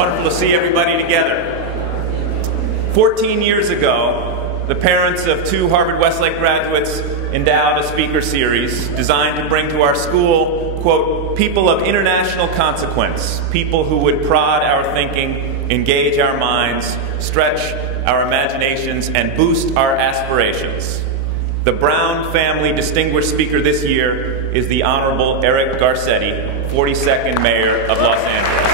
Wonderful to see everybody together. 14 years ago, the parents of two Harvard-Westlake graduates endowed a speaker series designed to bring to our school, quote, people of international consequence, people who would prod our thinking, engage our minds, stretch our imaginations, and boost our aspirations. The Brown family distinguished speaker this year is the Honorable Eric Garcetti, 42nd Mayor of Los Angeles.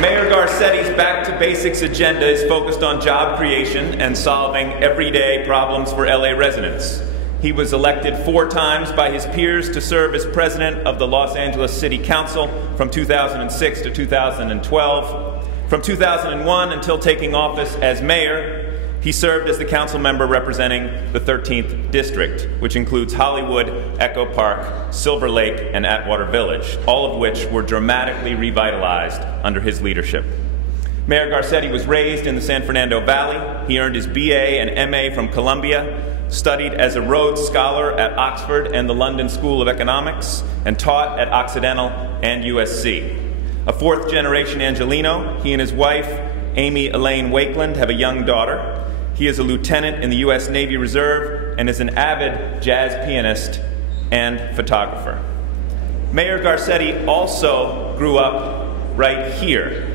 Mayor Garcetti's Back to Basics agenda is focused on job creation and solving everyday problems for LA residents. He was elected 4 times by his peers to serve as president of the Los Angeles City Council from 2006 to 2012. From 2001 until taking office as mayor, he served as the council member representing the 13th District, which includes Hollywood, Echo Park, Silver Lake, and Atwater Village, all of which were dramatically revitalized under his leadership. Mayor Garcetti was raised in the San Fernando Valley. He earned his BA and MA from Columbia, studied as a Rhodes Scholar at Oxford and the London School of Economics, and taught at Occidental and USC. A 4th-generation Angelino, he and his wife, Amy Elaine Wakeland, have a young daughter. He is a lieutenant in the U.S. Navy Reserve and is an avid jazz pianist and photographer. Mayor Garcetti also grew up right here,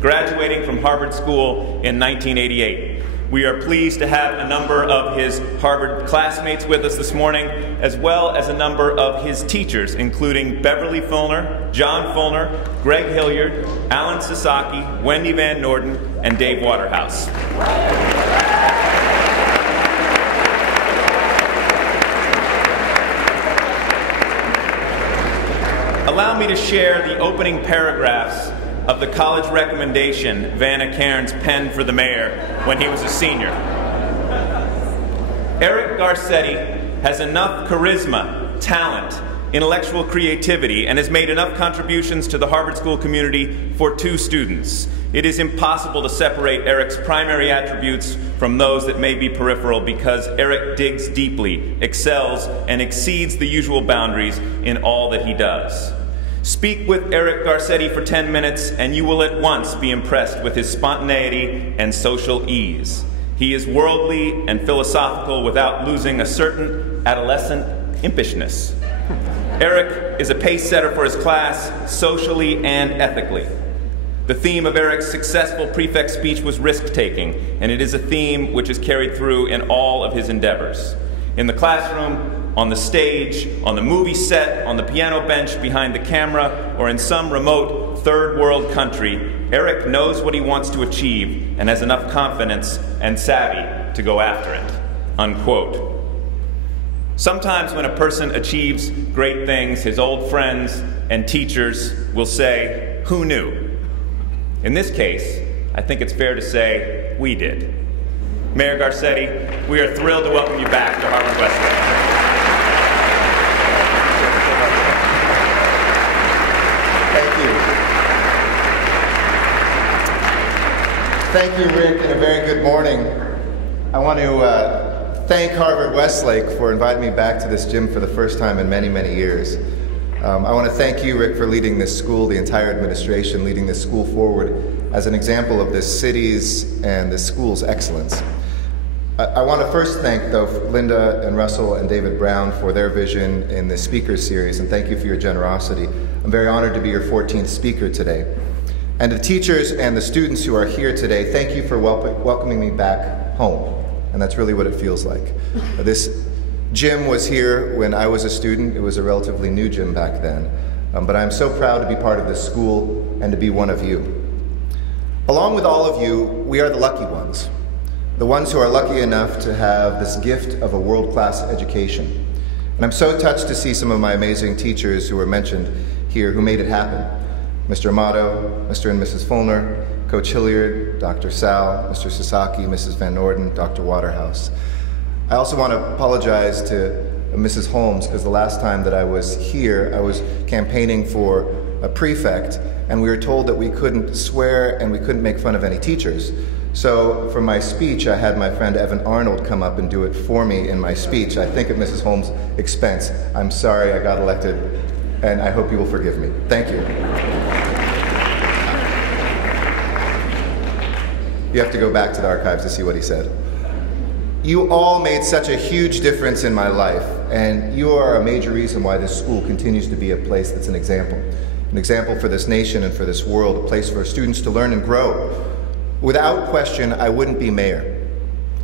graduating from Harvard School in 1988. We are pleased to have a number of his Harvard classmates with us this morning, as well as a number of his teachers, including Beverly Fulner, John Fulner, Greg Hilliard, Alan Sasaki, Wendy Van Norden, and Dave Waterhouse. Allow me to share the opening paragraphs of the college recommendation Vanna Cairns penned for the mayor when he was a senior. Eric Garcetti has enough charisma, talent, intellectual creativity, and has made enough contributions to the Harvard School community for 2 students. It is impossible to separate Eric's primary attributes from those that may be peripheral because Eric digs deeply, excels, and exceeds the usual boundaries in all that he does. Speak with Eric Garcetti for 10 minutes and you will at once be impressed with his spontaneity and social ease. He is worldly and philosophical without losing a certain adolescent impishness. Eric is a pace setter for his class, socially and ethically. The theme of Eric's successful prefect speech was risk-taking, and it is a theme which is carried through in all of his endeavors. In the classroom, on the stage, on the movie set, on the piano bench, behind the camera, or in some remote third-world country, Eric knows what he wants to achieve and has enough confidence and savvy to go after it." Unquote. Sometimes when a person achieves great things, his old friends and teachers will say, "Who knew?" In this case, I think it's fair to say, we did. Mayor Garcetti, we are thrilled to welcome you back to Harvard-Westlake. Thank you, Rick, and a very good morning. I want to thank Harvard-Westlake for inviting me back to this gym for the first time in many, many years. I want to thank you, Rick, for leading this school, the entire administration, leading this school forward as an example of this city's and this school's excellence. I want to first thank, though, Linda and Russell and David Brown for their vision in this speaker series, and thank you for your generosity. I'm very honored to be your 14th speaker today. And the teachers and the students who are here today, thank you for welcoming me back home. And that's really what it feels like. This gym was here when I was a student. It was a relatively new gym back then. But I'm so proud to be part of this school and to be one of you. Along with all of you, we are the lucky ones. The ones who are lucky enough to have this gift of a world-class education. And I'm so touched to see some of my amazing teachers who were mentioned here who made it happen. Mr. Amato, Mr. and Mrs. Fulner, Coach Hilliard, Dr. Sal, Mr. Sasaki, Mrs. Van Norden, Dr. Waterhouse. I also want to apologize to Mrs. Holmes because the last time that I was here, I was campaigning for a prefect and we were told that we couldn't swear and we couldn't make fun of any teachers. So for my speech, I had my friend Evan Arnold come up and do it for me in my speech, I think at Mrs. Holmes' expense. I'm sorry I got elected, and I hope you will forgive me. Thank you. You have to go back to the archives to see what he said. You all made such a huge difference in my life, and you are a major reason why this school continues to be a place that's an example for this nation and for this world, a place for students to learn and grow. Without question, I wouldn't be mayor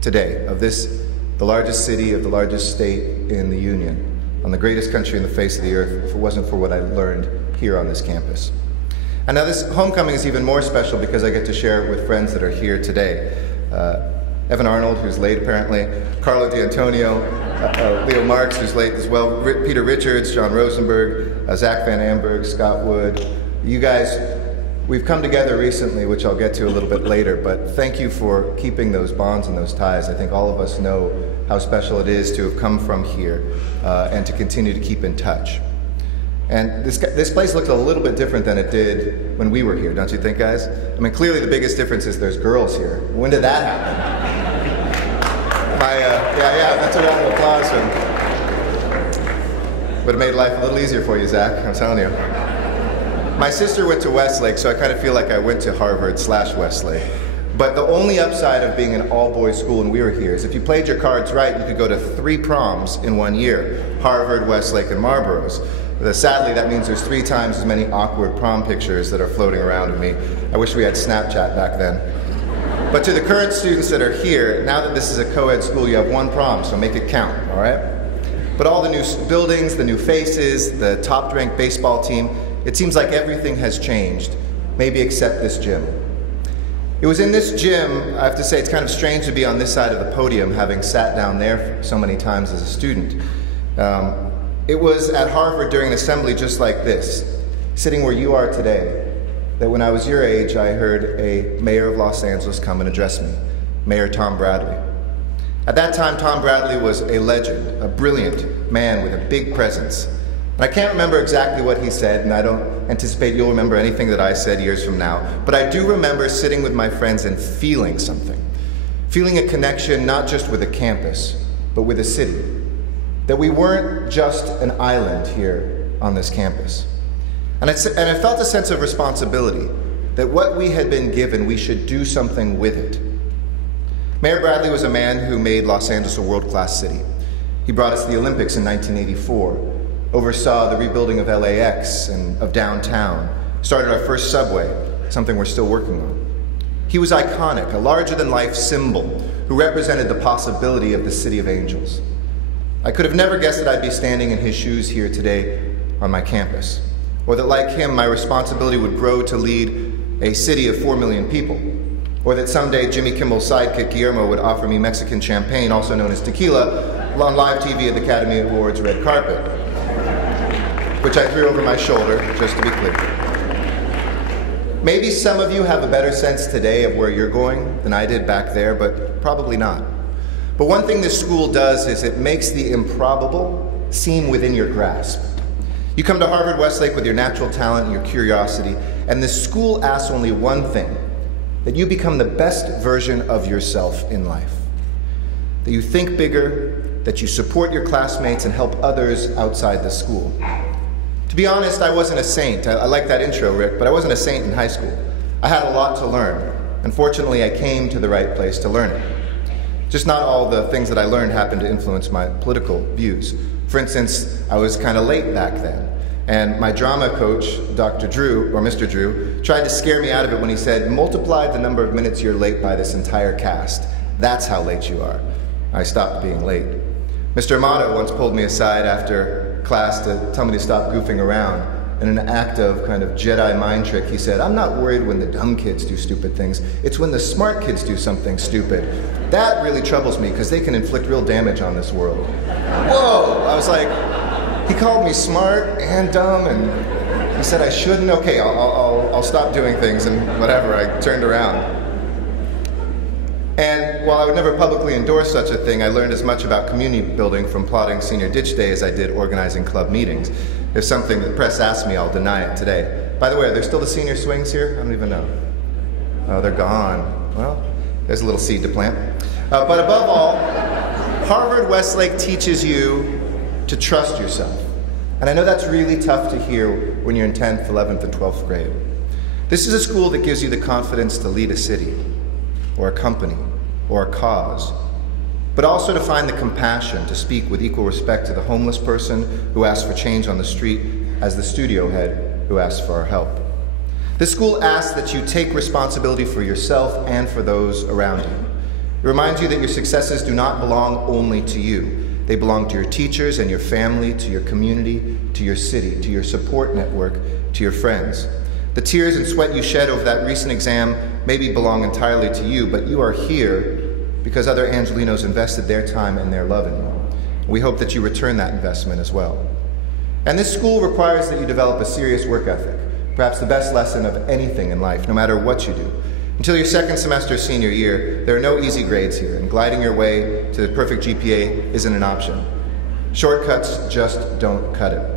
today of this, the largest city of the largest state in the Union, on the greatest country in the face of the earth, if it wasn't for what I learned here on this campus. And now this homecoming is even more special because I get to share it with friends that are here today. Evan Arnold, who's late apparently, Carlo D'Antonio, Leo Marks, who's late as well, Peter Richards, John Rosenberg, Zach Van Amberg, Scott Wood. You guys, we've come together recently, which I'll get to a little bit later, but thank you for keeping those bonds and those ties. I think all of us know how special it is to have come from here and to continue to keep in touch. And this place looks a little bit different than it did when we were here, don't you think, guys? I mean, clearly the biggest difference is there's girls here. When did that happen? That's a round of applause. Would have made life a little easier for you, Zach, I'm telling you. My sister went to Westlake, so I kind of feel like I went to Harvard/Westlake. But the only upside of being an all-boys school when we were here is if you played your cards right, you could go to 3 proms in 1 year, Harvard, Westlake, and Marlboro's. Sadly, that means there's 3 times as many awkward prom pictures that are floating around of me. I wish we had Snapchat back then. But to the current students that are here, now that this is a co-ed school, you have 1 prom, so make it count, all right? But all the new buildings, the new faces, the top-ranked baseball team, it seems like everything has changed, maybe except this gym. It was in this gym, I have to say, it's kind of strange to be on this side of the podium, having sat down there so many times as a student. It was at Harvard during an assembly just like this, sitting where you are today, that when I was your age, I heard a mayor of Los Angeles come and address me, Mayor Tom Bradley. At that time, Tom Bradley was a legend, a brilliant man with a big presence. And I can't remember exactly what he said, and I don't anticipate you'll remember anything that I said years from now, but I do remember sitting with my friends and feeling something. Feeling a connection not just with a campus, but with a city. That we weren't just an island here on this campus. And I felt a sense of responsibility, that what we had been given, we should do something with it. Mayor Bradley was a man who made Los Angeles a world-class city. He brought us to the Olympics in 1984, oversaw the rebuilding of LAX and of downtown, started our first subway, something we're still working on. He was iconic, a larger-than-life symbol who represented the possibility of the City of Angels. I could have never guessed that I'd be standing in his shoes here today on my campus, or that like him, my responsibility would grow to lead a city of 4 million people, or that someday Jimmy Kimmel's sidekick Guillermo would offer me Mexican champagne, also known as tequila, on live TV at the Academy Awards red carpet, which I threw over my shoulder, just to be clear. Maybe some of you have a better sense today of where you're going than I did back there, but probably not. But one thing this school does is it makes the improbable seem within your grasp. You come to Harvard-Westlake with your natural talent and your curiosity, and the school asks only one thing, that you become the best version of yourself in life. That you think bigger, that you support your classmates and help others outside the school. To be honest, I wasn't a saint. I like that intro, Rick, but I wasn't a saint in high school. I had a lot to learn. Unfortunately, I came to the right place to learn it. Just not all the things that I learned happened to influence my political views. For instance, I was kind of late back then, and my drama coach, Dr. Drew, or Mr. Drew, tried to scare me out of it when he said, multiply the number of minutes you're late by this entire cast. That's how late you are. I stopped being late. Mr. Amato once pulled me aside after class to tell me to stop goofing around. In an act of kind of Jedi mind trick, he said, I'm not worried when the dumb kids do stupid things. It's when the smart kids do something stupid. That really troubles me because they can inflict real damage on this world. Whoa! I was like, he called me smart and dumb, and he said I shouldn't. Okay, I'll stop doing things, and whatever, I turned around. And while I would never publicly endorse such a thing, I learned as much about community building from plotting senior ditch day as I did organizing club meetings. If something the press asks me, I'll deny it today. By the way, are there still the senior swings here? I don't even know. Oh, they're gone. Well, There's a little seed to plant. But above all, Harvard-Westlake teaches you to trust yourself. And I know that's really tough to hear when you're in 10th, 11th, and 12th grade. This is a school that gives you the confidence to lead a city, or a company, or a cause, but also to find the compassion to speak with equal respect to the homeless person who asks for change on the street as the studio head who asks for our help. This school asks that you take responsibility for yourself and for those around you. It reminds you that your successes do not belong only to you. They belong to your teachers and your family, to your community, to your city, to your support network, to your friends. The tears and sweat you shed over that recent exam maybe belong entirely to you, but you are here because other Angelinos invested their time and their love in you. We hope that you return that investment as well. And this school requires that you develop a serious work ethic, perhaps the best lesson of anything in life, no matter what you do. Until your second semester senior year, there are no easy grades here, and gliding your way to the perfect GPA isn't an option. Shortcuts just don't cut it.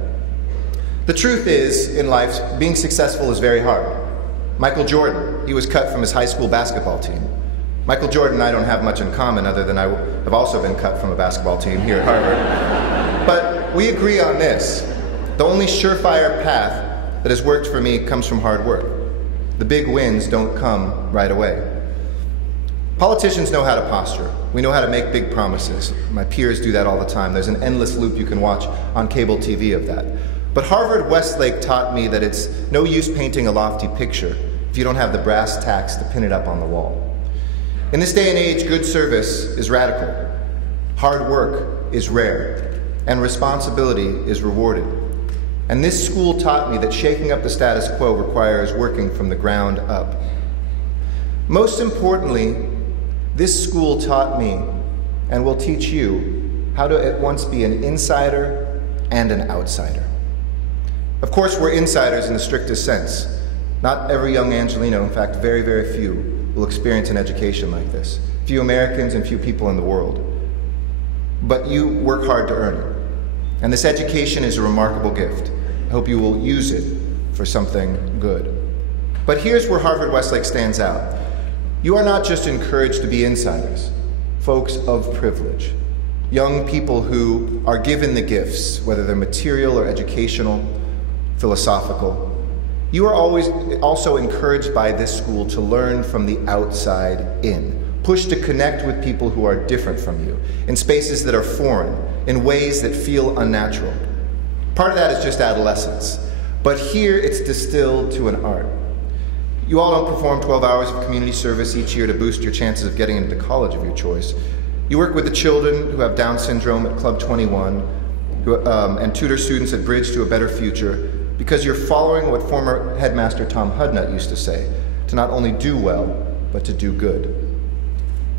The truth is, in life, being successful is very hard. Michael Jordan, he was cut from his high school basketball team. Michael Jordan and I don't have much in common other than I have also been cut from a basketball team here at Harvard. But we agree on this. The only surefire path that has worked for me comes from hard work. The big wins don't come right away. Politicians know how to posture. We know how to make big promises. My peers do that all the time. There's an endless loop you can watch on cable TV of that. But Harvard-Westlake taught me that it's no use painting a lofty picture if you don't have the brass tacks to pin it up on the wall. In this day and age, good service is radical. Hard work is rare, and responsibility is rewarded. And this school taught me that shaking up the status quo requires working from the ground up. Most importantly, this school taught me, and will teach you, how to at once be an insider and an outsider. Of course, we're insiders in the strictest sense. Not every young Angelino, in fact, very, very few, will experience an education like this. Few Americans and few people in the world. But you work hard to earn it. And this education is a remarkable gift. I hope you will use it for something good. But here's where Harvard-Westlake stands out. You are not just encouraged to be insiders, folks of privilege, young people who are given the gifts, whether they're material or educational, philosophical. You are always also encouraged by this school to learn from the outside in, pushed to connect with people who are different from you, in spaces that are foreign, in ways that feel unnatural. Part of that is just adolescence, but here it's distilled to an art. You all don't perform 12 hours of community service each year to boost your chances of getting into the college of your choice. You work with the children who have Down syndrome at Club 21, and tutor students at Bridge to a Better Future, because you're following what former headmaster Tom Hudnut used to say, to not only do well, but to do good.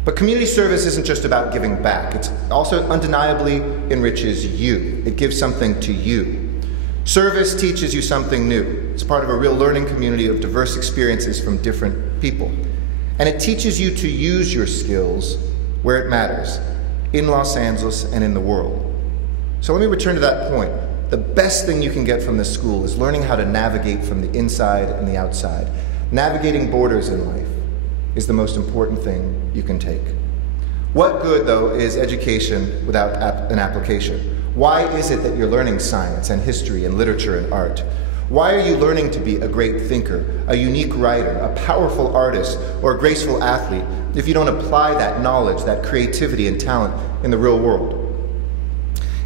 But community service isn't just about giving back. It also undeniably enriches you. It gives something to you. Service teaches you something new. It's part of a real learning community of diverse experiences from different people. And it teaches you to use your skills where it matters, in Los Angeles and in the world. So let me return to that point. The best thing you can get from this school is learning how to navigate from the inside and the outside. Navigating borders in life is the most important thing you can take. What good, though, is education without an application? Why is it that you're learning science and history and literature and art? Why are you learning to be a great thinker, a unique writer, a powerful artist, or a graceful athlete if you don't apply that knowledge, that creativity and talent in the real world?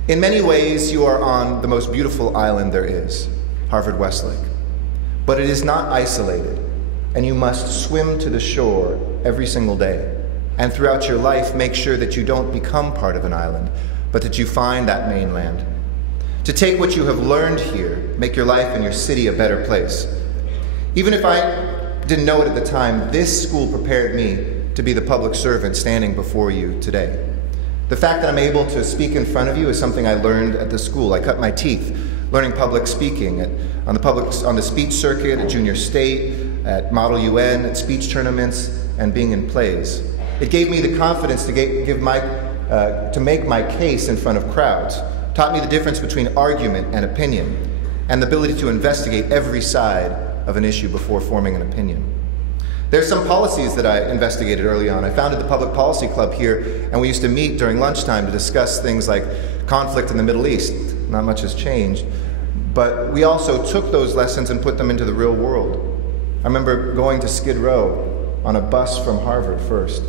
In many ways, you are on the most beautiful island there is, Harvard-Westlake. But it is not isolated, and you must swim to the shore every single day. And throughout your life, make sure that you don't become part of an island, but that you find that mainland. To take what you have learned here, make your life and your city a better place. Even if I didn't know it at the time, this school prepared me to be the public servant standing before you today. The fact that I'm able to speak in front of you is something I learned at the school. I cut my teeth learning public speaking on the speech circuit, at junior state, at Model UN, at speech tournaments, and being in plays. It gave me the confidence to make my case in front of crowds, taught me the difference between argument and opinion, and the ability to investigate every side of an issue before forming an opinion. There's some policies that I investigated early on. I founded the Public Policy Club here, and we used to meet during lunchtime to discuss things like conflict in the Middle East. Not much has changed. But we also took those lessons and put them into the real world. I remember going to Skid Row on a bus from Harvard first,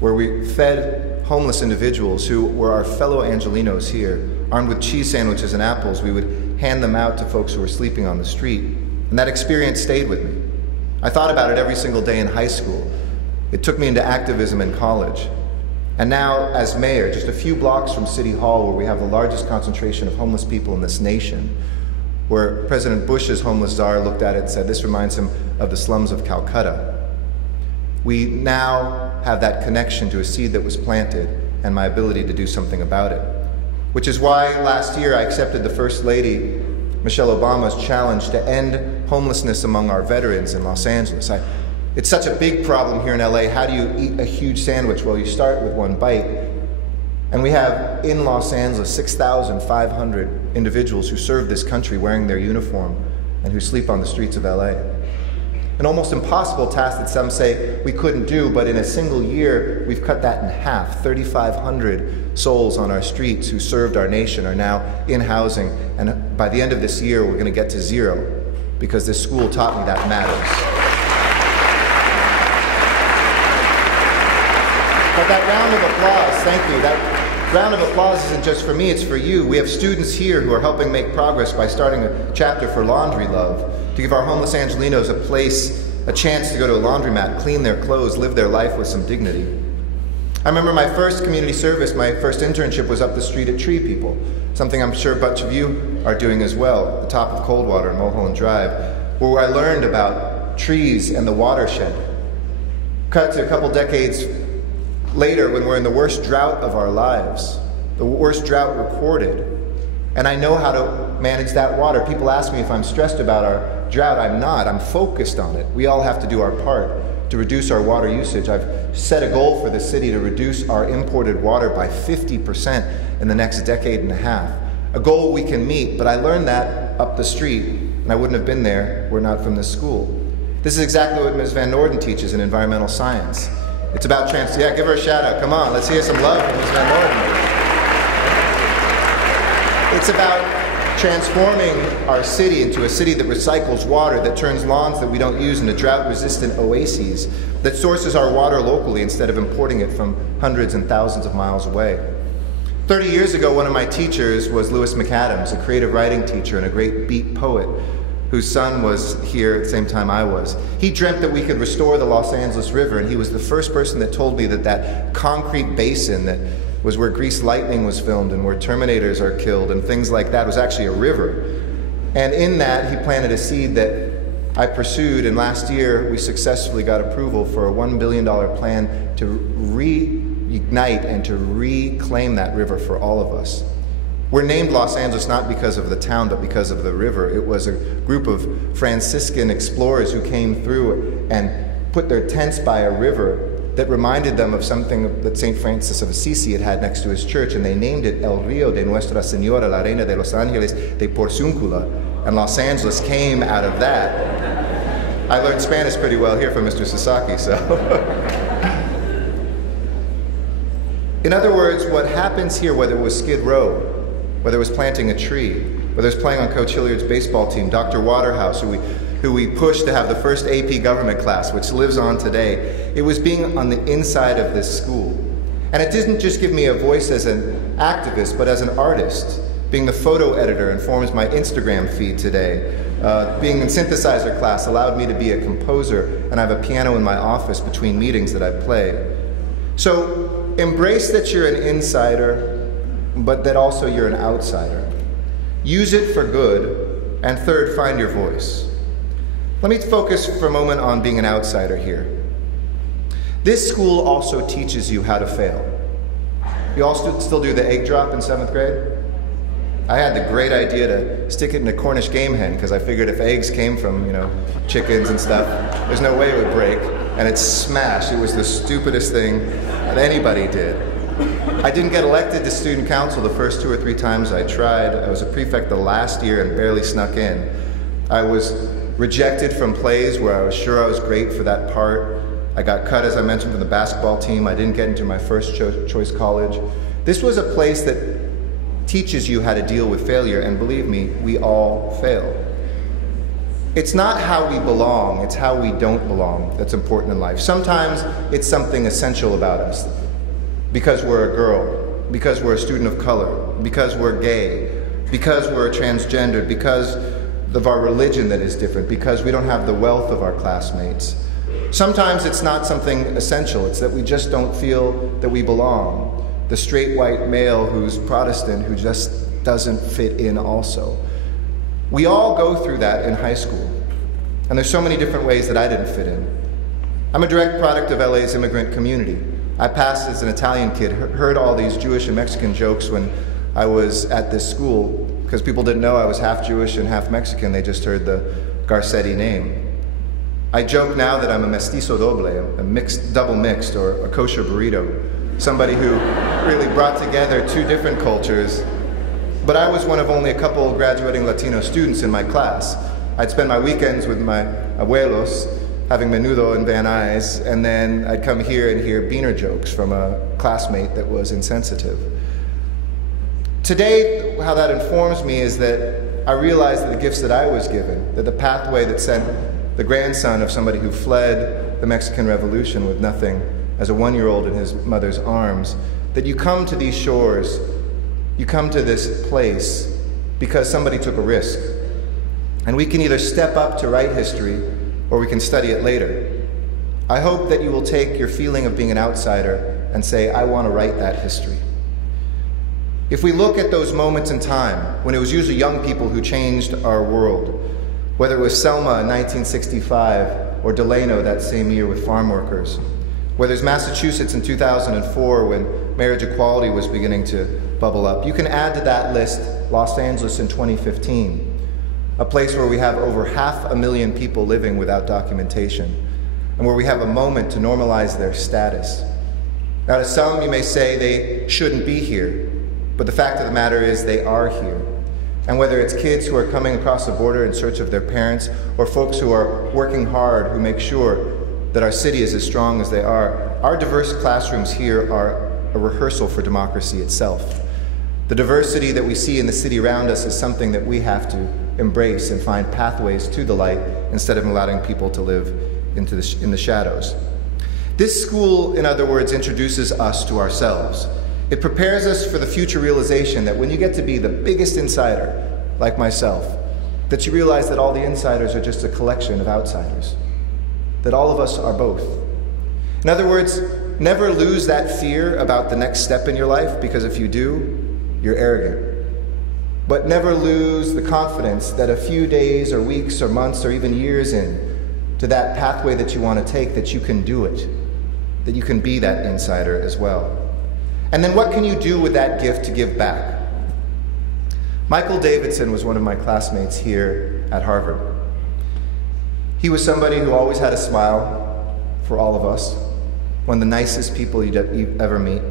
where we fed homeless individuals who were our fellow Angelenos here. Armed with cheese sandwiches and apples, we would hand them out to folks who were sleeping on the street. And that experience stayed with me. I thought about it every single day in high school. It took me into activism in college. And now, as mayor, just a few blocks from City Hall, where we have the largest concentration of homeless people in this nation, where President Bush's homeless czar looked at it and said, this reminds him of the slums of Calcutta. We now have that connection to a seed that was planted and my ability to do something about it. Which is why last year I accepted the First Lady, Michelle Obama's challenge to end homelessness among our veterans in Los Angeles. It's such a big problem here in LA. How do you eat a huge sandwich? Well, you start with one bite. And we have in Los Angeles 6,500 individuals who serve this country wearing their uniform and who sleep on the streets of LA. An almost impossible task that some say we couldn't do, but in a single year, we've cut that in half. 3,500 souls on our streets who served our nation are now in housing, and by the end of this year, we're going to get to 0, because this school taught me that matters. But that round of applause, thank you, that round of applause isn't just for me, it's for you. We have students here who are helping make progress by starting a chapter for Laundry Love, to give our homeless Angelenos a chance to go to a laundromat, clean their clothes, live their life with some dignity. I remember my first community service, my first internship was up the street at Tree People, something I'm sure a bunch of you are doing as well, at the top of Coldwater and Mulholland Drive, where I learned about trees and the watershed. Cut to a couple decades later, when we're in the worst drought of our lives, the worst drought recorded, and I know how to manage that water. People ask me if I'm stressed about our drought. I'm not. I'm focused on it. We all have to do our part to reduce our water usage. I've set a goal for the city to reduce our imported water by 50% in the next decade and a half. A goal we can meet, but I learned that up the street, and I wouldn't have been there were it not from this school. This is exactly what Ms. Van Norden teaches in environmental science. It's about yeah, give her a shout out. Come on, let's hear some love from Ms. Van Norden. It's about transforming our city into a city that recycles water, that turns lawns that we don't use into drought-resistant oases, that sources our water locally instead of importing it from hundreds and thousands of miles away. 30 years ago, one of my teachers was Lewis McAdams, a creative writing teacher and a great beat poet, whose son was here at the same time I was. He dreamt that we could restore the Los Angeles River, and he was the first person that told me that that concrete basin that was where Grease Lightning was filmed and where Terminators are killed and things like that was actually a river. And in that, he planted a seed that I pursued, and last year we successfully got approval for a $1 billion plan to reignite and to reclaim that river for all of us. We're named Los Angeles not because of the town, but because of the river. It was a group of Franciscan explorers who came through and put their tents by a river that reminded them of something that St. Francis of Assisi had next to his church, and they named it El Rio de Nuestra Señora, la Reina de los Ángeles de Porciúncula, and Los Angeles came out of that. I learned Spanish pretty well here from Mr. Sasaki, so. In other words, what happens here, whether it was Skid Row, whether it was planting a tree, whether it was playing on Coach Hilliard's baseball team, Dr. Waterhouse, who we pushed to have the first AP government class, which lives on today, it was being on the inside of this school. And it didn't just give me a voice as an activist, but as an artist. Being the photo editor informs my Instagram feed today. Being in synthesizer class allowed me to be a composer, and I have a piano in my office between meetings that I play. So embrace that you're an insider, but that also you're an outsider. Use it for good, and third, find your voice. Let me focus for a moment on being an outsider here. This school also teaches you how to fail. You all still do the egg drop in 7th grade? I had the great idea to stick it in a Cornish game hen because I figured if eggs came from, chickens and stuff, there's no way it would break. And it smashed. It was the stupidest thing that anybody did. I didn't get elected to student council the first 2 or 3 times I tried. I was a prefect the last year and barely snuck in. I was rejected from plays where I was sure I was great for that part. I got cut, as I mentioned, from the basketball team. I didn't get into my first choice college. This was a place that teaches you how to deal with failure, and believe me, we all fail. It's not how we belong, it's how we don't belong that's important in life. Sometimes it's something essential about us, because we're a girl, because we're a student of color, because we're gay, because we're transgender, because of our religion that is different, because we don't have the wealth of our classmates. Sometimes it's not something essential, it's that we just don't feel that we belong. The straight white male who's Protestant who just doesn't fit in also. We all go through that in high school. And there's so many different ways that I didn't fit in. I'm a direct product of LA's immigrant community. I passed as an Italian kid, heard all these Jewish and Mexican jokes when I was at this school, because people didn't know I was half Jewish and half Mexican, they just heard the Garcetti name. I joke now that I'm a mestizo doble, a mixed, double mixed, or a kosher burrito. Somebody who really brought together two different cultures, but I was one of only a couple graduating Latino students in my class. I'd spend my weekends with my abuelos, having menudo and Van Nuys, and then I'd come here and hear beaner jokes from a classmate that was insensitive. Today, how that informs me is that I realize that the gifts that I was given, that the pathway that sent the grandson of somebody who fled the Mexican Revolution with nothing as a one-year-old in his mother's arms, that you come to these shores, you come to this place because somebody took a risk. And we can either step up to write history or we can study it later. I hope that you will take your feeling of being an outsider and say, I want to write that history. If we look at those moments in time, when it was usually young people who changed our world, whether it was Selma in 1965 or Delano that same year with farm workers, whether it's Massachusetts in 2004 when marriage equality was beginning to bubble up. You can add to that list Los Angeles in 2015, a place where we have over 500,000 people living without documentation, and where we have a moment to normalize their status. Now to some you may say they shouldn't be here, but the fact of the matter is they are here. And whether it's kids who are coming across the border in search of their parents, or folks who are working hard who make sure that our city is as strong as they are, our diverse classrooms here are a rehearsal for democracy itself. The diversity that we see in the city around us is something that we have to embrace and find pathways to the light instead of allowing people to live in the shadows. This school, in other words, introduces us to ourselves. It prepares us for the future realization that when you get to be the biggest insider, like myself, that you realize that all the insiders are just a collection of outsiders. That all of us are both. In other words, never lose that fear about the next step in your life, because if you do, you're arrogant. But never lose the confidence that a few days or weeks or months or even years in to that pathway that you want to take, that you can do it, that you can be that insider as well. And then what can you do with that gift to give back? Michael Davidson was one of my classmates here at Harvard. He was somebody who always had a smile for all of us, one of the nicest people you'd ever meet.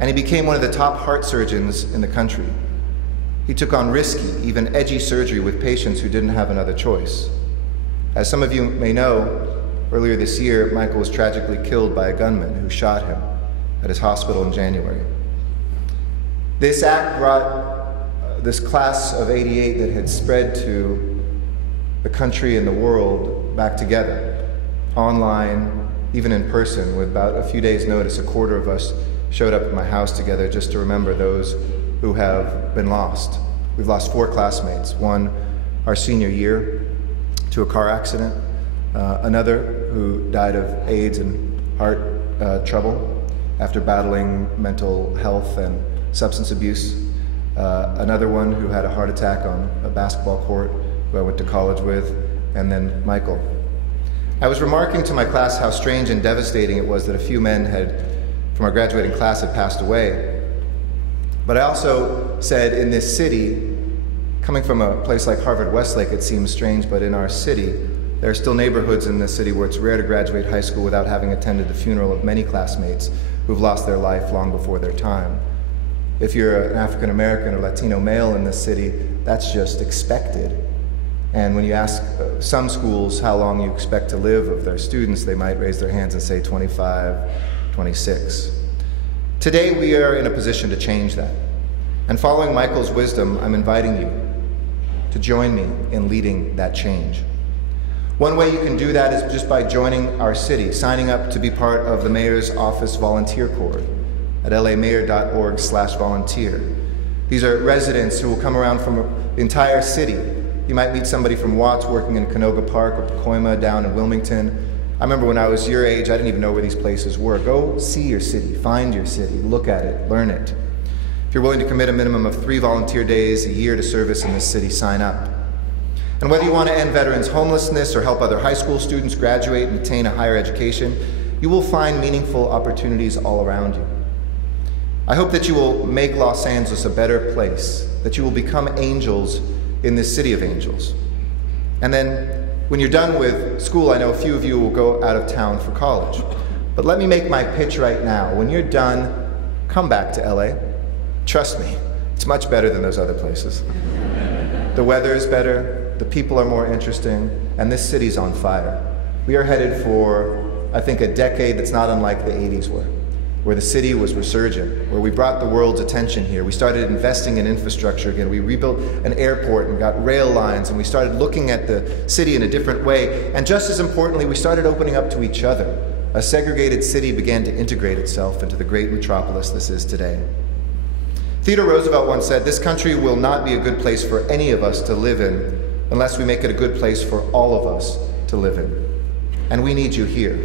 And he became one of the top heart surgeons in the country. He took on risky, even edgy surgery with patients who didn't have another choice. As some of you may know, earlier this year, Michael was tragically killed by a gunman who shot him at his hospital in January. This act brought this class of '88 that had spread to the country and the world back together, online, even in person. With about a few days' notice, a quarter of us showed up at my house together just to remember those who have been lost. We've lost 4 classmates, one our senior year to a car accident, another who died of AIDS and heart trouble after battling mental health and substance abuse, another one who had a heart attack on a basketball court who I went to college with, and then Michael. I was remarking to my class how strange and devastating it was that a few men from our graduating class had passed away. But I also said, in this city, coming from a place like Harvard-Westlake, it seems strange, but in our city, there are still neighborhoods in this city where it's rare to graduate high school without having attended the funeral of many classmates who've lost their life long before their time. If you're an African American or Latino male in this city, that's just expected. And when you ask some schools how long you expect to live of their students, they might raise their hands and say 25, 26. Today we are in a position to change that. And following Michael's wisdom, I'm inviting you to join me in leading that change. One way you can do that is just by joining our city, signing up to be part of the Mayor's Office Volunteer Corps at lamayor.org/volunteer. These are residents who will come around from the entire city. You might meet somebody from Watts working in Canoga Park or Pacoima down in Wilmington. I remember when I was your age, I didn't even know where these places were. Go see your city, find your city, look at it, learn it. If you're willing to commit a minimum of 3 volunteer days a year to service in this city, sign up. And whether you want to end veterans' homelessness or help other high school students graduate and attain a higher education, you will find meaningful opportunities all around you. I hope that you will make Los Angeles a better place, that you will become angels in this city of angels. And then, when you're done with school, I know a few of you will go out of town for college. But let me make my pitch right now. When you're done, come back to LA. Trust me, it's much better than those other places. The weather is better, the people are more interesting, and this city's on fire. We are headed for, I think, a decade that's not unlike the 80s were, where the city was resurgent, where we brought the world's attention here. We started investing in infrastructure again. We rebuilt an airport and got rail lines, and we started looking at the city in a different way. And just as importantly, we started opening up to each other. A segregated city began to integrate itself into the great metropolis this is today. Theodore Roosevelt once said, "This country will not be a good place for any of us to live in unless we make it a good place for all of us to live in." And we need you here.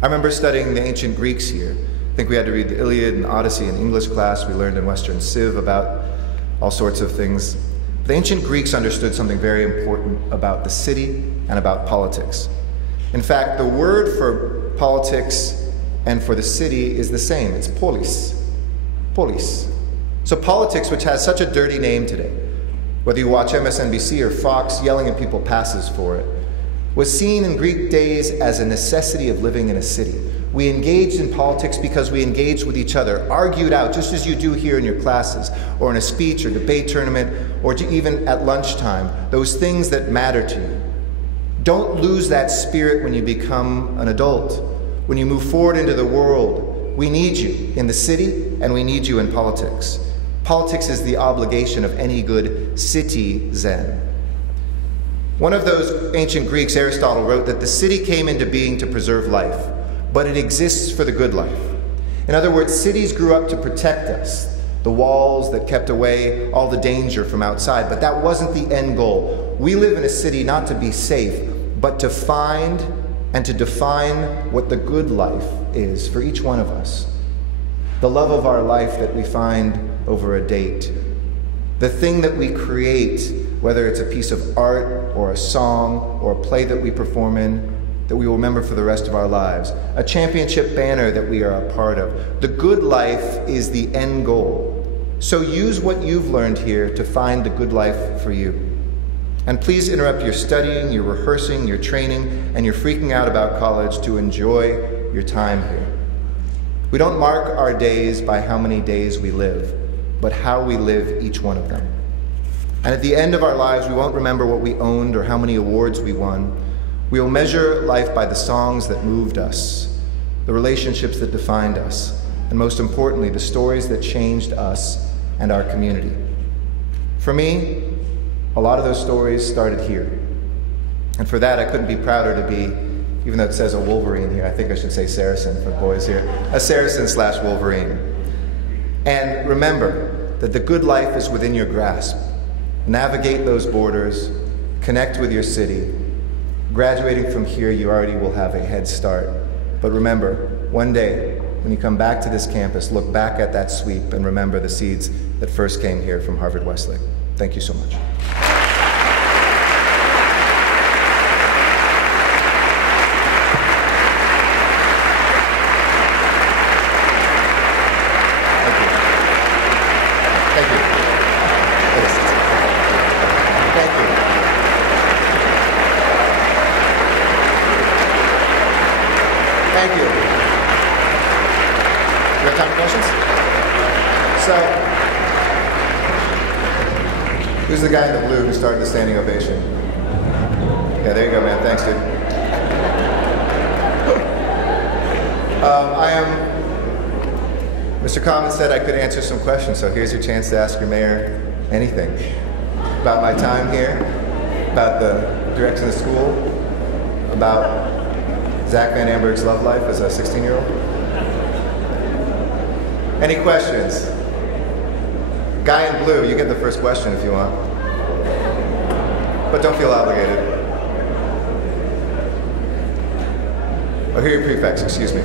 I remember studying the ancient Greeks here. I think we had to read the Iliad and Odyssey in English class. We learned in Western Civ about all sorts of things. The ancient Greeks understood something very important about the city and about politics. In fact, the word for politics and for the city is the same. It's polis. Polis. So politics, which has such a dirty name today, whether you watch MSNBC or Fox yelling at people passes for it, was seen in Greek days as a necessity of living in a city. We engaged in politics because we engaged with each other, argued out, just as you do here in your classes, or in a speech or debate tournament, or even at lunchtime, those things that matter to you. Don't lose that spirit when you become an adult, when you move forward into the world. We need you in the city, and we need you in politics. Politics is the obligation of any good citizen. One of those ancient Greeks, Aristotle, wrote that the city came into being to preserve life, but it exists for the good life. In other words, cities grew up to protect us, the walls that kept away all the danger from outside, but that wasn't the end goal. We live in a city not to be safe, but to find and to define what the good life is for each one of us. The love of our life that we find over a date. The thing that we create, whether it's a piece of art or a song or a play that we perform in, that we will remember for the rest of our lives. A championship banner that we are a part of. The good life is the end goal. So use what you've learned here to find the good life for you. And please interrupt your studying, your rehearsing, your training, and your freaking out about college to enjoy your time here. We don't mark our days by how many days we live, but how we live each one of them. And at the end of our lives, we won't remember what we owned or how many awards we won. We will measure life by the songs that moved us, the relationships that defined us, and most importantly, the stories that changed us and our community. For me, a lot of those stories started here. And for that, I couldn't be prouder to be, even though it says a Wolverine here, I think I should say Saracen for boys here, a Saracen/Wolverine. And remember that the good life is within your grasp. Navigate those borders, connect with your city. Graduating from here, you already will have a head start. But remember, one day, when you come back to this campus, look back at that sweep and remember the seeds that first came here from Harvard-Westlake. Thank you so much. Who's the guy in the blue who started the standing ovation? Yeah, there you go, man. Thanks, dude. Mr. Commons said I could answer some questions, so here's your chance to ask your mayor anything. About my time here, about the direction of the school, about Zach Van Amberg's love life as a 16-year-old. Any questions? Guy in blue, you get the first question if you want. But don't feel obligated. Oh, here are your prefects, excuse me.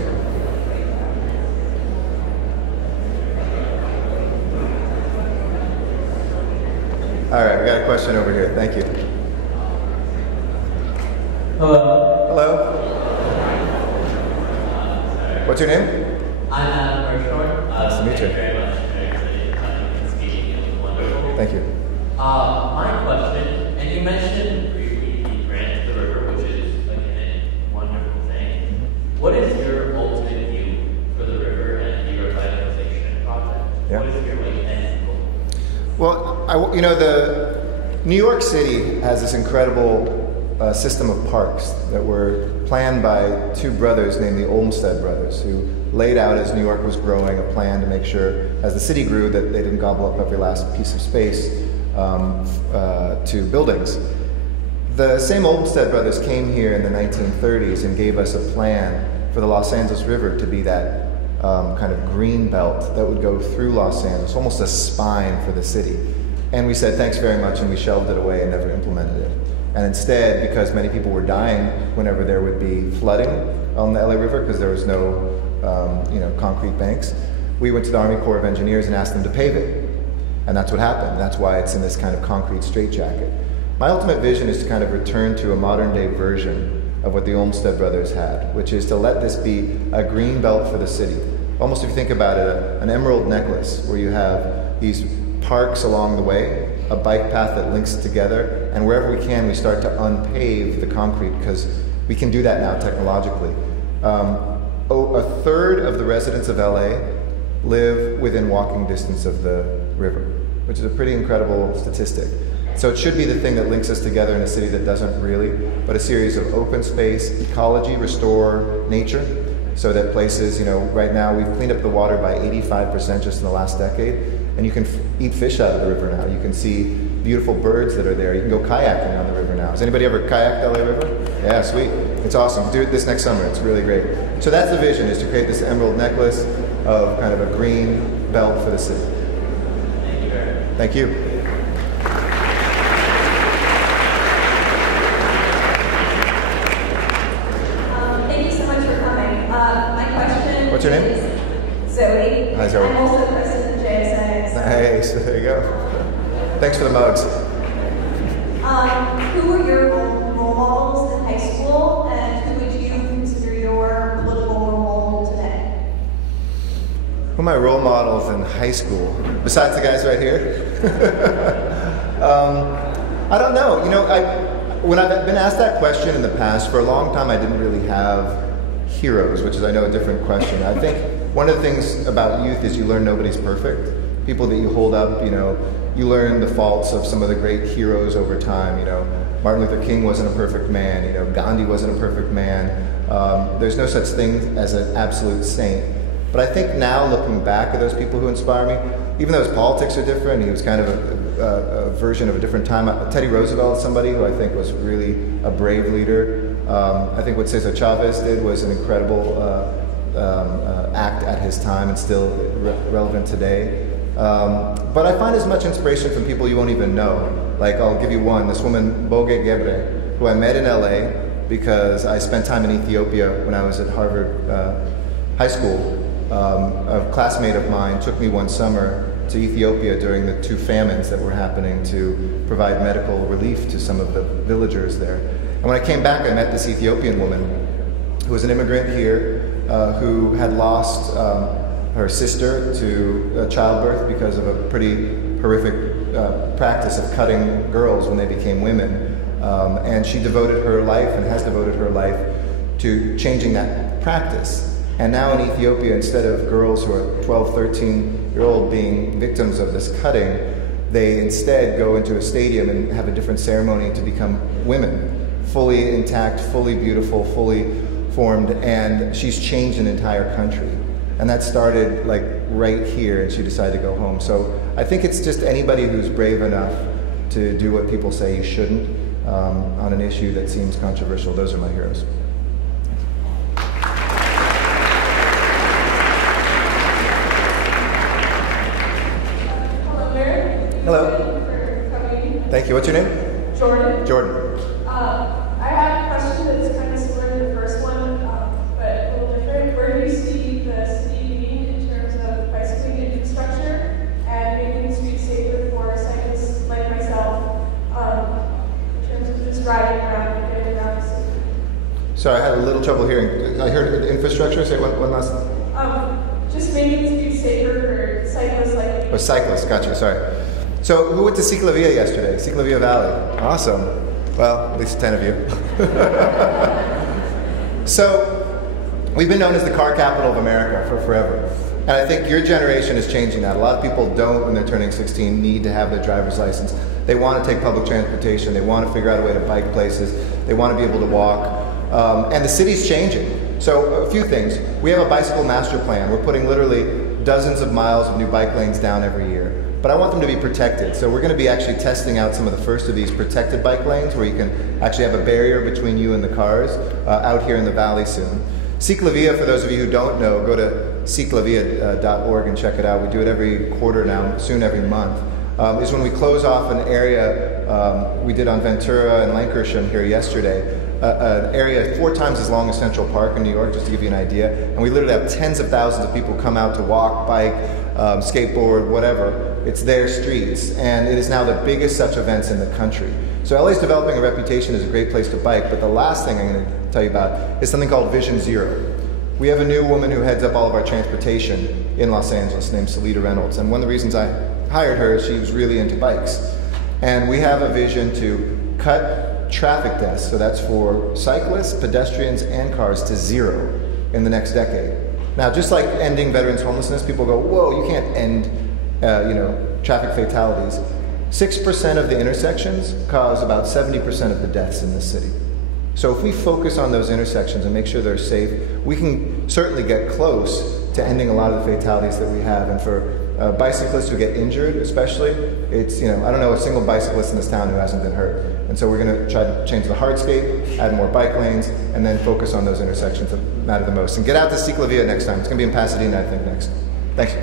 All right, we got a question over here. Thank you. Hello. Hello. What's your name? I'm Adam Hirschhorn. Nice to meet you. Thank you very much. Very excited to speak. It was wonderful. Thank you. My question, and you mentioned briefly the grant to the river, which is again a wonderful thing. What is your ultimate view for the river and the revitalization project? Yeah. What is your end goal? Well, the New York City has this incredible system of parks that were planned by two brothers named the Olmsted brothers, who laid out, as New York was growing, a plan to make sure, as the city grew, that they didn't gobble up every last piece of space to buildings. The same Olmsted brothers came here in the 1930s and gave us a plan for the Los Angeles River to be that kind of green belt that would go through Los Angeles, almost a spine for the city. And we said, thanks very much, and we shelved it away and never implemented it. And instead, because many people were dying whenever there would be flooding on the LA River, because there was no concrete banks, we went to the Army Corps of Engineers and asked them to pave it. And that's what happened. That's why it's in this kind of concrete straitjacket. My ultimate vision is to kind of return to a modern day version of what the Olmsted brothers had, which is to let this be a green belt for the city. Almost, if you think about it, an emerald necklace where you have these parks along the way, a bike path that links together, and wherever we can, we start to unpave the concrete, because we can do that now technologically. A third of the residents of LA live within walking distance of the river, which is a pretty incredible statistic. So it should be the thing that links us together in a city that doesn't really, but a series of open space, ecology, restore nature, so that places, right now we've cleaned up the water by 85% just in the last decade, and you can eat fish out of the river now. You can see beautiful birds that are there. You can go kayaking on the river now. Has anybody ever kayaked LA River? Yeah, sweet. It's awesome. Do it this next summer. It's really great. So that's the vision, is to create this emerald necklace of kind of a green belt for the city. Thank you very much. Thank you. What's your name? Zoe. Hi, Zoe. I'm also president of JSA. Nice, there you go. Thanks for the mugs. Who were your role models in high school, and who would you consider your political role model today? Who are my role models in high school, besides the guys right here? I don't know. When I've been asked that question in the past, for a long time I didn't really have heroes, which is, I know, a different question. I think one of the things about youth is you learn nobody's perfect. People that you hold up, you learn the faults of some of the great heroes over time. Martin Luther King wasn't a perfect man. Gandhi wasn't a perfect man. There's no such thing as an absolute saint. But I think now, looking back at those people who inspire me, even though his politics are different, he was kind of a version of a different time. Teddy Roosevelt is somebody who I think was really a brave leader. I think what Cesar Chavez did was an incredible act at his time and still relevant today. But I find as much inspiration from people you won't even know. Like, I'll give you one, this woman, Boge Gebre, who I met in LA because I spent time in Ethiopia when I was at Harvard High School. A classmate of mine took me one summer to Ethiopia during the two famines that were happening to provide medical relief to some of the villagers there. And when I came back, I met this Ethiopian woman who was an immigrant here, who had lost her sister to childbirth because of a pretty horrific practice of cutting girls when they became women. And she devoted her life, and has devoted her life, to changing that practice. And now in Ethiopia, instead of girls who are 12, 13-year-old being victims of this cutting, they instead go into a stadium and have a different ceremony to become women, fully intact, fully beautiful, fully formed, and she's changed an entire country. And that started like right here, and she decided to go home. So I think it's just anybody who's brave enough to do what people say you shouldn't on an issue that seems controversial. Those are my heroes. Hello, Mayor. Hello. Thank you for coming. Thank you. What's your name? Jordan. Jordan. I have a question that's kind of similar to the first one, but a little different. Where do you see the city being in terms of bicycling infrastructure and making the streets safer for cyclists like myself, in terms of just riding around and getting around the city? Sorry, I had a little trouble hearing. I heard infrastructure. Say one last. Just making the streets safer for cyclists like me. Oh, cyclists. Gotcha. Sorry. So who went to Ciclavia yesterday? Ciclavia Valley. Awesome. Well, at least 10 of you. So, we've been known as the car capital of America for forever. And I think your generation is changing that. A lot of people don't, when they're turning 16, need to have their driver's license. They want to take public transportation. They want to figure out a way to bike places. They want to be able to walk. And the city's changing. So, a few things. We have a bicycle master plan. We're putting literally dozens of miles of new bike lanes down every year. But I want them to be protected. So we're going to be actually testing out some of the first of these protected bike lanes where you can actually have a barrier between you and the cars out here in the valley soon. Ciclavia, for those of you who don't know, go to ciclavia.org and check it out. We do it every quarter now, soon every month. Is when we close off an area we did on Ventura and Lankershim here yesterday, an area 4 times as long as Central Park in New York, just to give you an idea. And we literally have tens of thousands of people come out to walk, bike, skateboard, whatever. It's their streets, and it is now the biggest such events in the country. So LA's developing a reputation as a great place to bike, but the last thing I'm going to tell you about is something called Vision Zero. We have a new woman who heads up all of our transportation in Los Angeles named Salita Reynolds, and one of the reasons I hired her is she was really into bikes. And we have a vision to cut traffic deaths, so that's for cyclists, pedestrians, and cars, to 0 in the next decade. Now, just like ending veterans' homelessness, people go, whoa, you can't end traffic fatalities. 6% of the intersections cause about 70% of the deaths in this city. So if we focus on those intersections and make sure they're safe, we can certainly get close to ending a lot of the fatalities that we have. And for bicyclists who get injured, especially, it's, I don't know a single bicyclist in this town who hasn't been hurt. And so we're going to try to change the hardscape, add more bike lanes, and then focus on those intersections that matter the most. And get out to Ciclavia next time. It's going to be in Pasadena, I think, next. Thanks.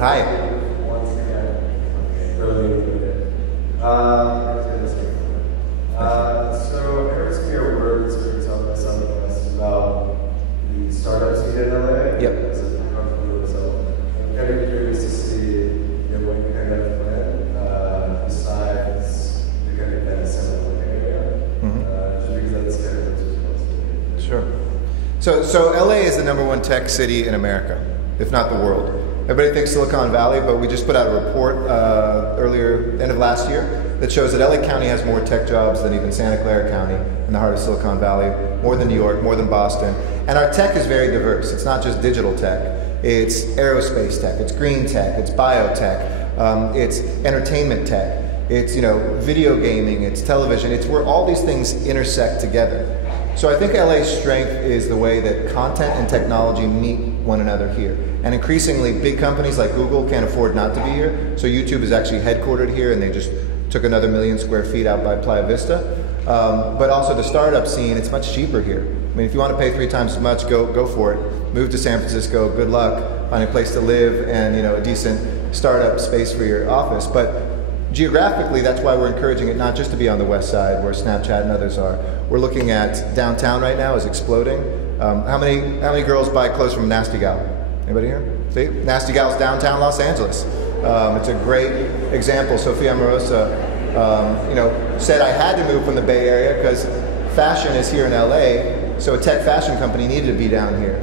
Hi. Once again, really good. So Eric's Mayor words are telling us on the press about the startups he did in LA. Yep. As a company itself. I'm kind of curious to see what you kind of plan besides the kind of events in the Oakland area. Just because that's kind of what it's supposed to be. Sure. So LA is the #1 tech city in America, if not the world. Everybody thinks Silicon Valley, but we just put out a report end of last year, that shows that LA County has more tech jobs than even Santa Clara County in the heart of Silicon Valley, more than New York, more than Boston. And our tech is very diverse. It's not just digital tech. It's aerospace tech, it's green tech, it's biotech, it's entertainment tech, it's video gaming, it's television, it's where all these things intersect together. So I think LA's strength is the way that content and technology meet one another here. And increasingly, big companies like Google can't afford not to be here. So YouTube is actually headquartered here, and they just took another 1 million square feet out by Playa Vista. But also the startup scene, it's much cheaper here. I mean, if you want to pay 3 times as much, go for it. Move to San Francisco, good luck, find a place to live and a decent startup space for your office. But geographically, that's why we're encouraging it not just to be on the west side where Snapchat and others are. We're looking at downtown right now is exploding. How many girls buy clothes from Nasty Gal? Anybody here? See? Nasty Gal's downtown Los Angeles. It's a great example. Sophia Amorosa, said I had to move from the Bay Area because fashion is here in LA, so a tech fashion company needed to be down here.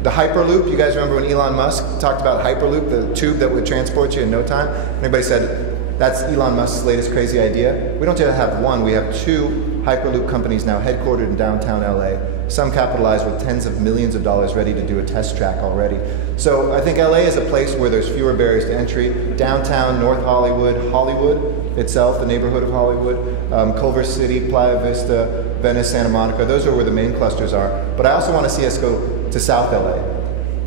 The Hyperloop, you guys remember when Elon Musk talked about Hyperloop, the tube that would transport you in no time? Everybody said, that's Elon Musk's latest crazy idea. We don't just have one, we have 2 Hyperloop companies now headquartered in downtown LA, some capitalized with tens of millions of dollars ready to do a test track already. So I think LA is a place where there's fewer barriers to entry. Downtown, North Hollywood, Hollywood itself, the neighborhood of Hollywood, Culver City, Playa Vista, Venice, Santa Monica, those are where the main clusters are. But I also want to see us go to South LA.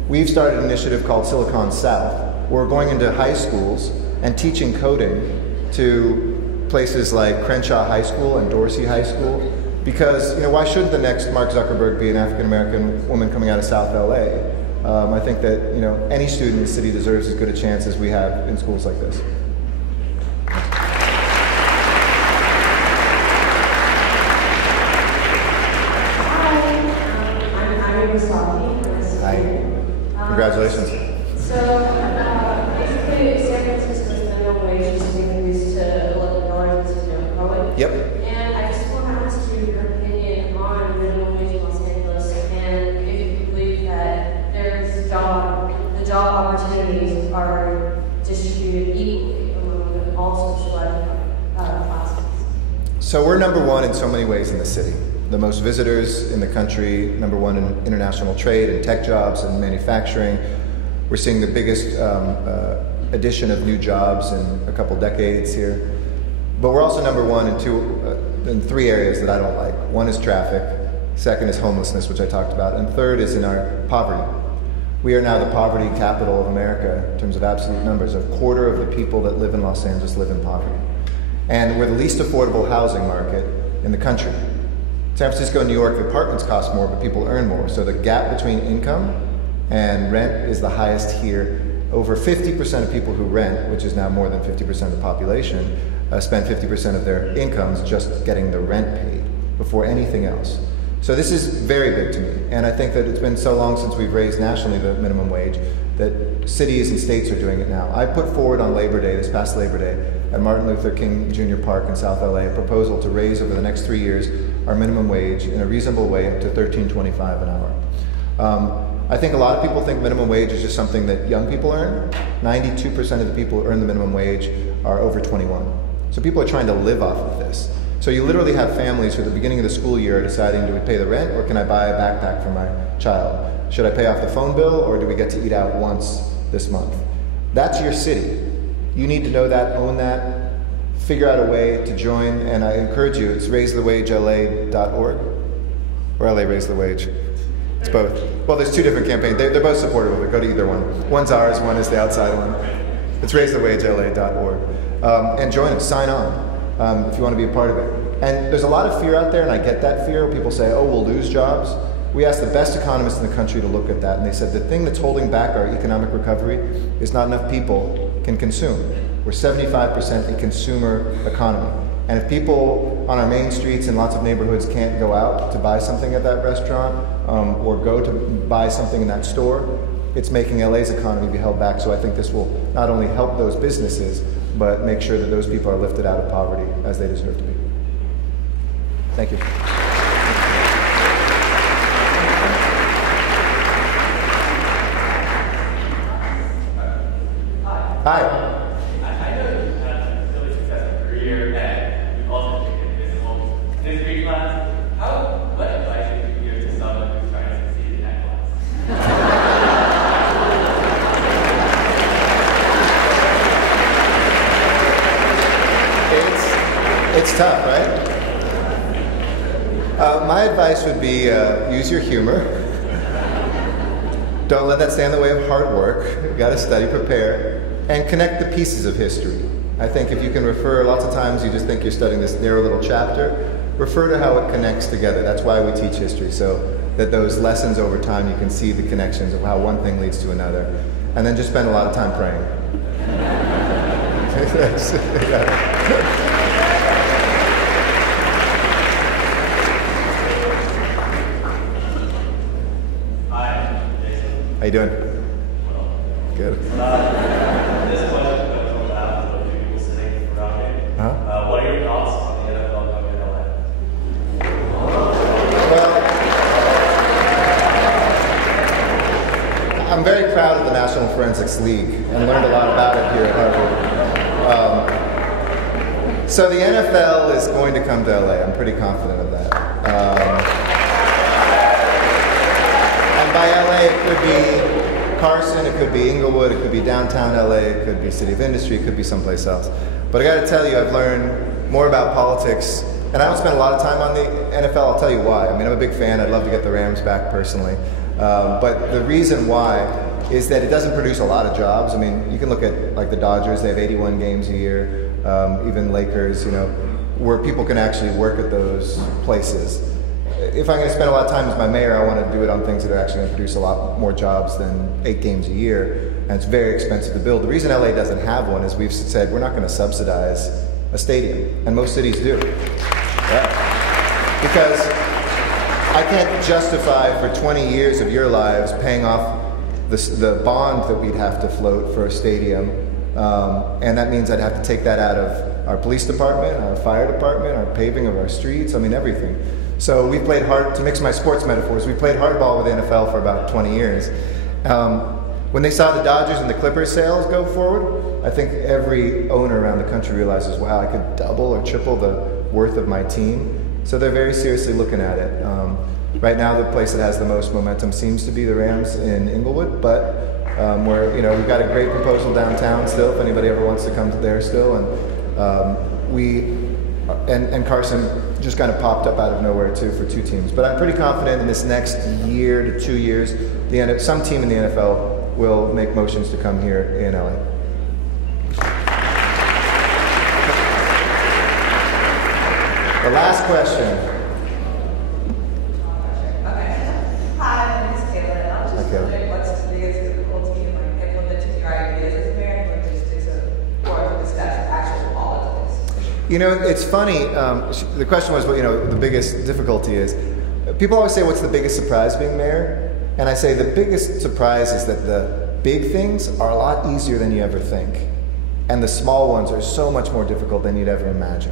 We've started an initiative called Silicon South, where we're going into high schools and teaching coding to places like Crenshaw High School and Dorsey High School. Because, why shouldn't the next Mark Zuckerberg be an African-American woman coming out of South LA? I think that, any student in the city deserves as good a chance as we have in schools like this. Hi. Congratulations. So, basically, San Francisco's minimum wage is being reduced to $11 as you know, probably. Yep. And I just want to ask you your opinion on minimum wage in Los Angeles, and if you believe that the job opportunities are distributed equally among all socialized classes. So we're number one in so many ways in the city. The most visitors in the country, number one in international trade and tech jobs and manufacturing. We're seeing the biggest addition of new jobs in a couple decades here. But we're also number one in three areas that I don't like. One is traffic, second is homelessness, which I talked about, and third is in our poverty. We are now the poverty capital of America in terms of absolute numbers. A quarter of the people that live in Los Angeles live in poverty. And we're the least affordable housing market in the country. San Francisco and New York, the apartments cost more, but people earn more. So the gap between income and rent is the highest here. Over 50% of people who rent, which is now more than 50% of the population, spend 50% of their incomes just getting the rent paid before anything else. So this is very big to me. And I think that it's been so long since we've raised nationally the minimum wage that cities and states are doing it now. I put forward on Labor Day, this past Labor Day, at Martin Luther King Jr. Park in South LA, a proposal to raise over the next 3 years our minimum wage in a reasonable way up to $13.25 an hour. I think a lot of people think minimum wage is just something that young people earn. 92% of the people who earn the minimum wage are over 21. So people are trying to live off of this. So you literally have families who at the beginning of the school year are deciding, do we pay the rent or can I buy a backpack for my child? Should I pay off the phone bill or do we get to eat out once this month? That's your city. You need to know that, own that, figure out a way to join, and I encourage you, it's raisethewagela.org or LA Raise the Wage. It's both. Well, there's two different campaigns. They're both supportive of it. Go to either one. One's ours, one is the outside one. It's raisethewagela.org. And join us, sign on if you want to be a part of it. And there's a lot of fear out there, and I get that fear. People say, oh, we'll lose jobs. We asked the best economists in the country to look at that, and they said the thing that's holding back our economic recovery is not enough people can consume. We're 75% a consumer economy. And if people on our main streets in lots of neighborhoods can't go out to buy something at that restaurant or go to buy something in that store, it's making LA's economy be held back. So I think this will not only help those businesses, but make sure that those people are lifted out of poverty as they deserve to be. Thank you. Hi. I know you've had a really successful career and you've also taken business home history class. What advice would you give to someone who's trying to succeed in that class? It's tough, right? My advice would be use your humor. Don't let that stand in the way of hard work. You've got to study, prepare, and connect the pieces of history. I think if you can refer, lots of times you just think you're studying this narrow little chapter, refer to how it connects together. That's why we teach history, so that those lessons over time you can see the connections of how one thing leads to another. And then just spend a lot of time praying. How you doing? Good. This question was about the people sitting around me. What are your thoughts on the NFL coming to LA? Well, I'm very proud of the National Forensics League and learned a lot about it here at Harvard. So the NFL is going to come to LA. I'm pretty confident of that. And by LA, it could be Carson, it could be Inglewood, it could be downtown LA, it could be City of Industry, it could be someplace else. But I got to tell you, I've learned more about politics, and I don't spend a lot of time on the NFL. I'll tell you why. I mean, I'm a big fan. I'd love to get the Rams back personally. But the reason why is that it doesn't produce a lot of jobs. I mean, you can look at like the Dodgers, they have 81 games a year, even Lakers, you know, where people can actually work at those places. If I'm going to spend a lot of time as my mayor, I want to do it on things that are actually going to produce a lot more jobs than 8 games a year, and it's very expensive to build. The reason LA doesn't have one is we've said we're not going to subsidize a stadium, and most cities do. Yeah. Because I can't justify for 20 years of your lives paying off the bond that we'd have to float for a stadium, and that means I'd have to take that out of our police department, our fire department, our paving of our streets, I mean everything. So we played hard, to mix my sports metaphors, we played hardball with the NFL for about 20 years. When they saw the Dodgers and the Clippers sales go forward, I think every owner around the country realizes, wow, I could double or triple the worth of my team. So they're very seriously looking at it. Right now, the place that has the most momentum seems to be the Rams in Inglewood, but where, you know, we've got a great proposal downtown still, if anybody ever wants to come to there still, and Carson just kind of popped up out of nowhere too for 2 teams. But I'm pretty confident in this next year to 2 years, some team in the NFL will make motions to come here in LA. The last question. Okay. Hi, my name is Kayla. I'm just wondering what's the biggest difficulty in like implementing your ideas as mayor, logistics, or discuss actual politics? You know, it's funny. The question was, well, you know, the biggest difficulty is. People always say, "What's the biggest surprise being mayor?" And I say the biggest surprise is that the big things are a lot easier than you ever think, and the small ones are so much more difficult than you'd ever imagine.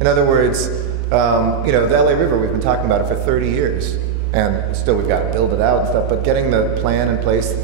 In other words, you know, the LA River, we've been talking about it for 30 years, and still we've got to build it out and stuff, but getting the plan in place,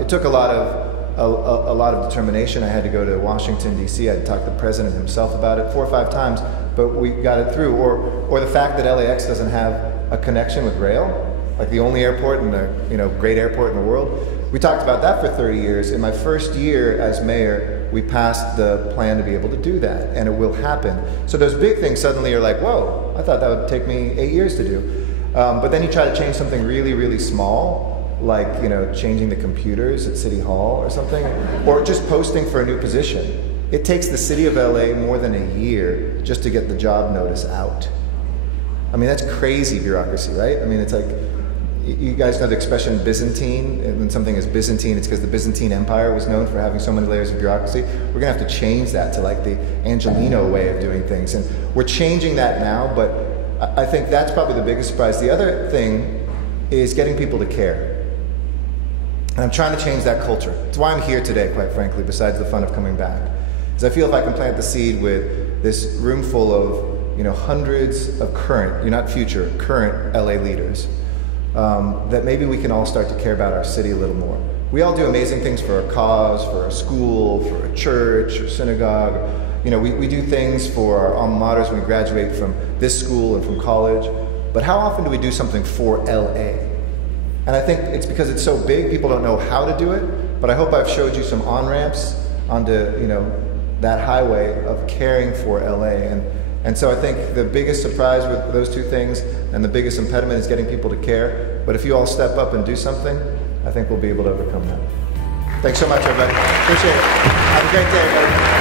it took a lot of determination. I had to go to Washington, D.C. I had to talk to the president himself about it 4 or 5 times, but we got it through. Or the fact that LAX doesn't have a connection with rail, like the only airport in the, you know, great airport in the world. We talked about that for 30 years. In my first year as mayor, we passed the plan to be able to do that, and it will happen. So those big things suddenly are like, whoa, I thought that would take me 8 years to do. But then you try to change something really, really small, like, you know, changing the computers at City Hall or something, or just posting for a new position. It takes the city of LA more than a year just to get the job notice out. I mean, that's crazy bureaucracy, right? I mean, it's like, you guys know the expression Byzantine, and when something is Byzantine, it's because the Byzantine Empire was known for having so many layers of bureaucracy. We're gonna have to change that to like the Angelino way of doing things, and we're changing that now, but I think that's probably the biggest surprise. The other thing is getting people to care. And I'm trying to change that culture. It's why I'm here today, quite frankly, besides the fun of coming back. Is I feel if I can plant the seed with this room full of, you know, hundreds of current, you're not future, current LA leaders, that maybe we can all start to care about our city a little more. We all do amazing things for a cause, for a school, for a church, or synagogue. You know, we do things for our alma maters when we graduate from this school and from college. But how often do we do something for LA? And I think it's because it's so big, people don't know how to do it. But I hope I've showed you some on-ramps onto, you know, that highway of caring for LA. And so I think the biggest surprise with those 2 things and the biggest impediment is getting people to care. But if you all step up and do something, I think we'll be able to overcome that. Thanks so much, everybody. Appreciate it. Have a great day, everybody.